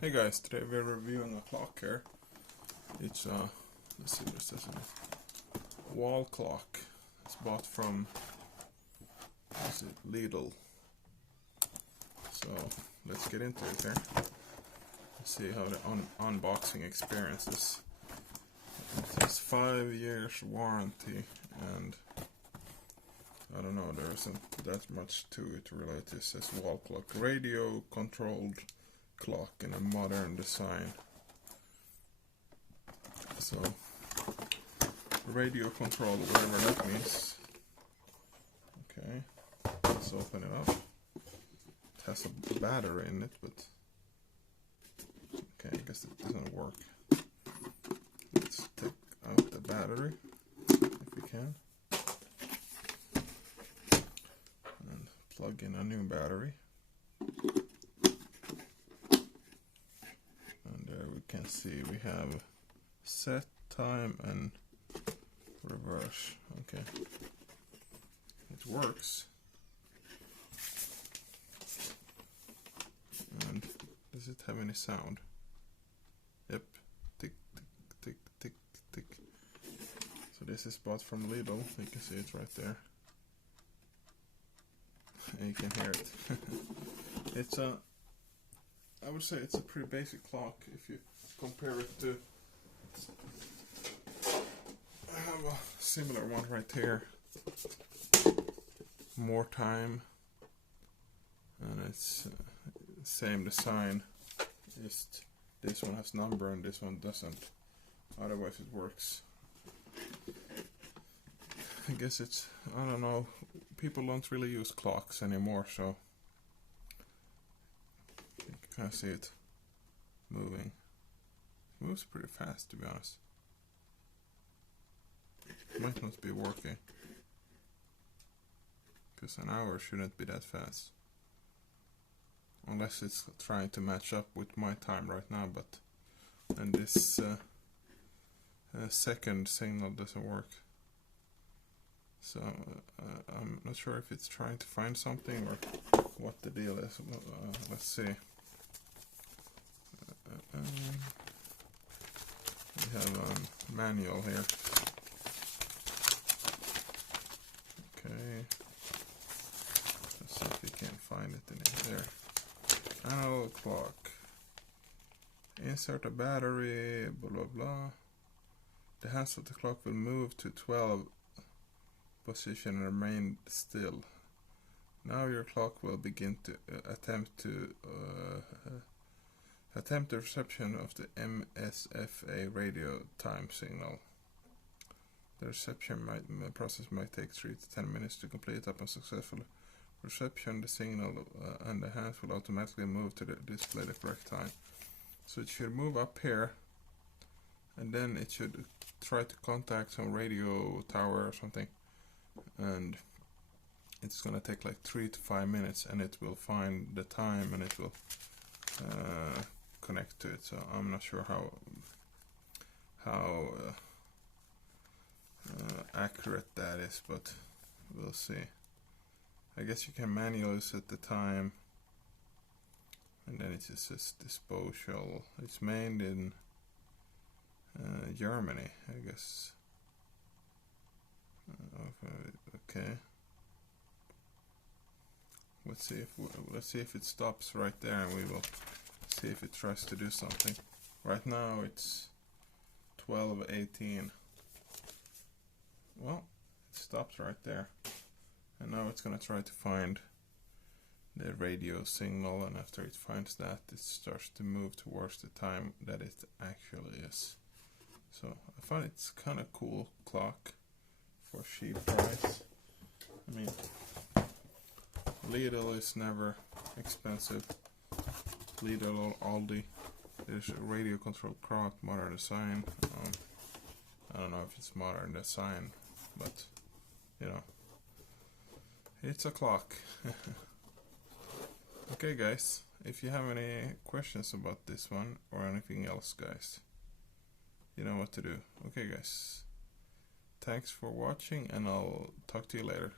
Hey guys, today we're reviewing a clock here. It's let's see what it says in it. Wall clock. It's bought from, is it Lidl? So let's get into it here. Let's see how the unboxing experience is. It says 5 years warranty, and I don't know, there isn't that much to it really. It says wall clock, radio controlled clock in a modern design. So radio control, whatever that means. Okay, let's open it up. It has a battery in it, but okay, I guess it doesn't work. Let's take out the battery if we can and plug in a new battery. Can see we have set, time, and reverse. Okay, it works. And does it have any sound? Yep, tick tick tick tick tick. So this is bought from Lidl. You can see it right there. And you can hear it. It's a, I would say it's a pretty basic clock if you compare it to, I have a similar one right here, more time, and it's same design, just this one has number and this one doesn't, otherwise it works. I guess it's, I don't know, people don't really use clocks anymore, so you can kind of see it moving. It moves pretty fast, to be honest. It might not be working, because an hour shouldn't be that fast, unless it's trying to match up with my time right now. But then this second signal doesn't work, so I'm not sure if it's trying to find something or what the deal is. Let's see. We have a manual here. Okay, let's see if we can find it in there. Analog clock. Insert a battery, blah blah blah. The hands of the clock will move to 12 position and remain still. Now your clock will begin to attempt the reception of the MSFA radio time signal. The reception process might take 3 to 10 minutes to complete. Upon successful reception, the signal and the hands will automatically move to the display the correct time. So it should move up here, and then it should try to contact some radio tower or something, and it's gonna take like 3 to 5 minutes, and it will find the time and it will connect to it. So I'm not sure how accurate that is, but we'll see. I guess you can manually set the time, and then it just says disposal. It's made in Germany, I guess. Okay. Let's see if it stops right there, and we will see if it tries to do something. Right now it's 12:18. Well, it stopped right there, and now it's gonna try to find the radio signal, and after it finds that, it starts to move towards the time that it actually is. So I find it's kind of cool clock for a cheap price. I mean, Lidl is never expensive. Lidl or Aldi. There's a radio control clock, modern design. I don't know if it's modern design, but you know, it's a clock. Okay guys, if you have any questions about this one or anything else, guys, you know what to do. Okay guys, thanks for watching, and I'll talk to you later.